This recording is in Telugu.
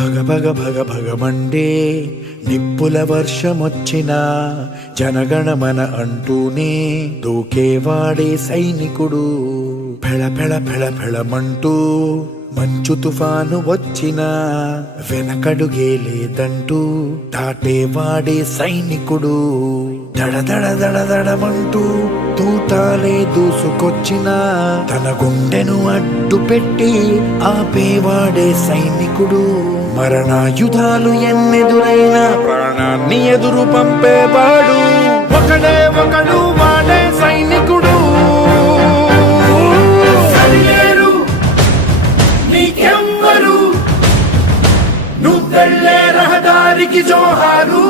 భగ భగ భగ భగమండే నిప్పుల వర్షమొచ్చినా జనగణమన అంటూనే దూకేవాడే సైనికుడు. ఫెళ ఫెళ ఫెళ ఫెళమంటూ మంచు తుఫాను వచ్చినా వెనకడుగే లేదంటూ దాటేవాడే సైనికుడు. దడ దడ దడ దడమంటూ తూటాలే దూసుకొచ్చినా తన గుండెను అడ్డు పెట్టి ఆపేవాడే సైనికుడు. మరణాయుధాలు ఎన్నెదురైనా ప్రాణాన్ని ఎదురు పంపేవాడు ఒకడే ఒకడు, వాడే సైనికుడు. నీకెవ్వరు నువ్వెళ్ళే రహదారికి జోహారు.